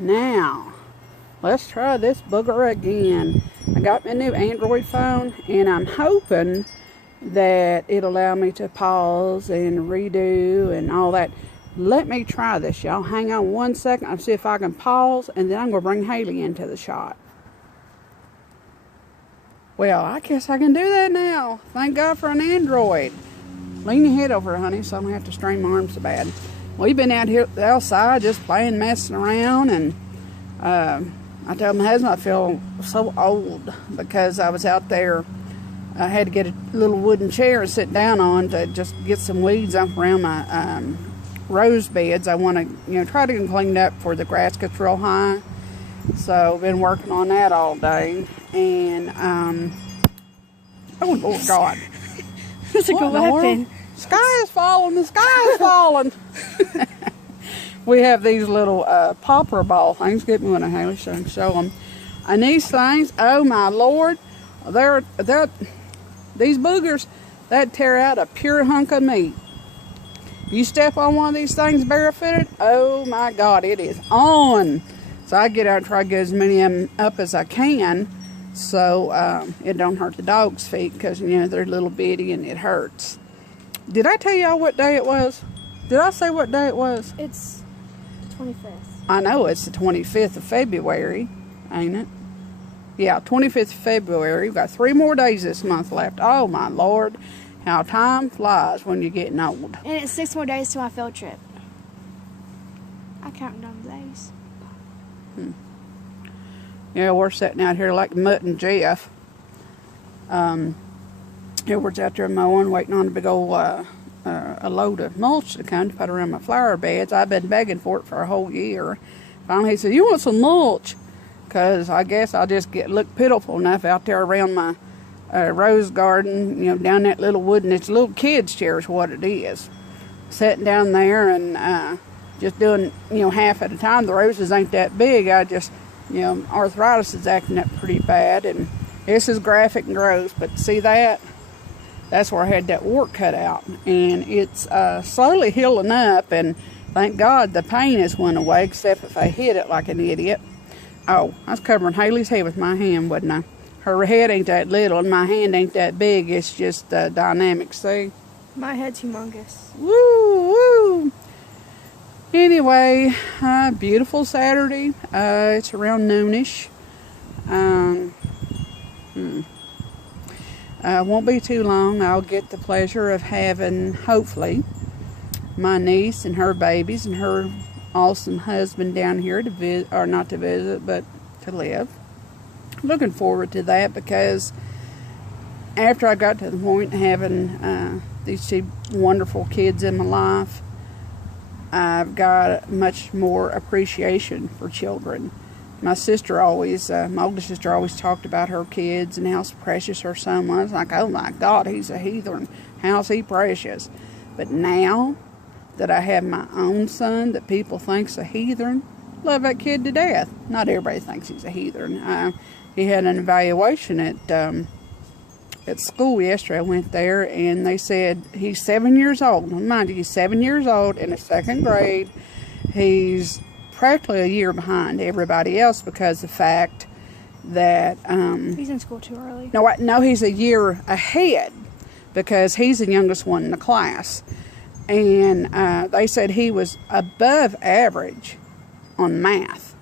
Now, let's try this booger again. I got my new Android phone, and I'm hoping that it'll allow me to pause and redo and all that. Let me try this, y'all. Hang on 1 second. I'll see if I can pause, and then I'm going to bring Haley into the shot. Well, I guess I can do that now. Thank God for an Android. Lean your head over, honey, so I don't have to strain my arms so bad. We've been out here outside just playing, messing around, and I told my husband I feel so old because I was out there. I had to get a little wooden chair and sit down on to just get some weeds up around my rose beds. I want to, try to get them cleaned up before the grass gets real high. So I've been working on that all day. And, oh, Lord God. What's it going to happen? Sky is falling. The sky is falling. We have these little popper ball things. Get me one of Haley so I can show them. And these things, oh my Lord, these boogers, that tear out a pure hunk of meat. You step on one of these things barefooted, oh my God, it is on. So I get out and try to get as many of them up as I can, so it don't hurt the dog's feet, because they're little bitty and it hurts. Did I tell y'all what day it was? Did I say what day it was? It's 25th. I know it's the 25th of February, ain't it? Yeah, 25th of February. We've got 3 more days this month left. Oh my Lord, how time flies when you're getting old. And it's 6 more days to my field trip. I count down the days. Yeah, we're sitting out here like Mutt and Jeff. Edward's out there mowing, waiting on a big old a load of mulch to come to put around my flower beds. I've been begging for it for a whole year. Finally, he said, "You want some mulch?" Because I guess I just look pitiful enough out there around my rose garden, down that little wooden, it's a little kid's chair is what it is. Sitting down there and just doing, half at a time. The roses ain't that big. I just, arthritis is acting up pretty bad. And this is graphic and gross, but see that? That's where I had that wart cut out. And it's slowly healing up, and thank God the pain has went away, except if I hit it like an idiot. Oh, I was covering Haley's head with my hand, wasn't I? Her head ain't that little, and my hand ain't that big. It's just dynamic, see? My head's humongous. Woo, woo! Anyway, beautiful Saturday. It's around noonish. Won't be too long. I'll get the pleasure of having, hopefully, my niece and her babies and her awesome husband down here to visit, or not to visit, but to live. Looking forward to that, because after I got to the point of having these 2 wonderful kids in my life, I've got much more appreciation for children. My sister always, my older sister always talked about her kids and how precious her son was. Like, oh my God, he's a heathen. How's he precious? But now that I have my own son that people think's a heathen, love that kid to death. Not everybody thinks he's a heathen. He had an evaluation at school yesterday. I went there, and they said he's 7 years old. Mind you, he's 7 years old in the 2nd grade. He's practically a year behind everybody else because of the fact that He's in school too early. No, he's a year ahead because he's the youngest one in the class. And they said he was above average on math.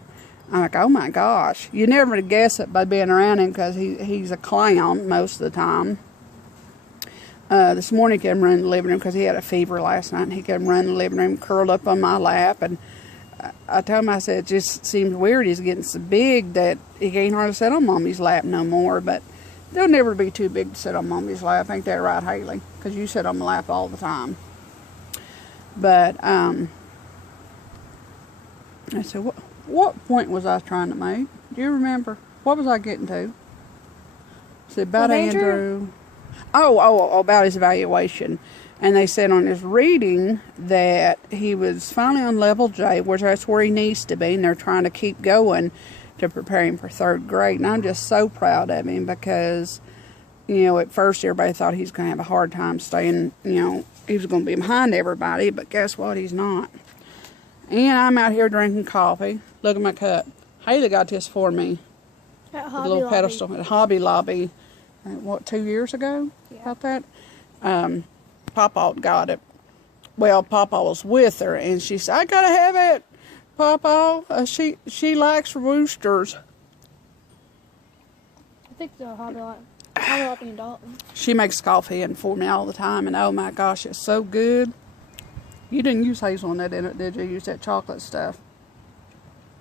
I'm like, oh my gosh. You never would guess it by being around him, because he's a clown most of the time. This morning he came running the living room because he had a fever last night. And he came running the living room, curled up on my lap. And I told him, I said, it just seems weird. He's getting so big that he can't hardly sit on Mommy's lap no more. But they'll never be too big to sit on Mommy's lap. Ain't that right, Haley? Because you sit on my lap all the time. But I said, what point was I trying to make? Do you remember? What was I getting to? Said about Andrew. Oh, about his evaluation. And they said on his reading that he was finally on level J, which that's where he needs to be, and they're trying to keep going to prepare him for 3rd grade. And I'm just so proud of him, because, at first everybody thought he was going to have a hard time staying, he was going to be behind everybody, but guess what? He's not. And I'm out here drinking coffee. Look at my cup. Haley got this for me. At The Hobby little Lobby. pedestal at Hobby Lobby. What, 2 years ago? Yeah. About that? Papa got it. Well, Papa was with her, and she said, I gotta have it, Papa. She likes roosters. I think the Hobby Lobby in Dalton. She makes coffee in for me all the time, and oh my gosh, it's so good. You didn't use hazelnut in it, did you? You used that chocolate stuff.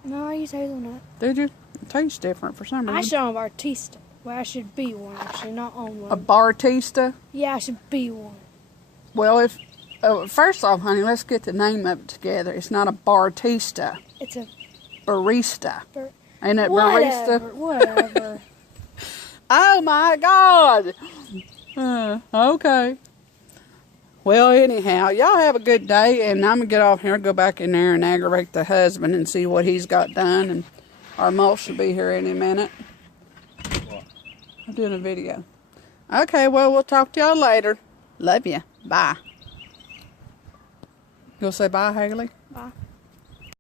No, I use hazelnut. Did you? It tastes different for some reason. I should own a Bartista. Well, I should be one, actually, not own one. A Bartista? Yeah, I should be one. Well, if first off, honey, let's get the name of it together. It's not a Bartista. It's a Barista. bar- Ain't it whatever, barista? whatever. Oh my God. Okay. Well, anyhow, y'all have a good day, and I'm gonna get off here and go back in there and aggravate the husband and see what he's got done, and our mulch will be here any minute. What? I'm doing a video. Okay, well, we'll talk to y'all later. Love you. Bye. You'll say bye, Haley? Bye.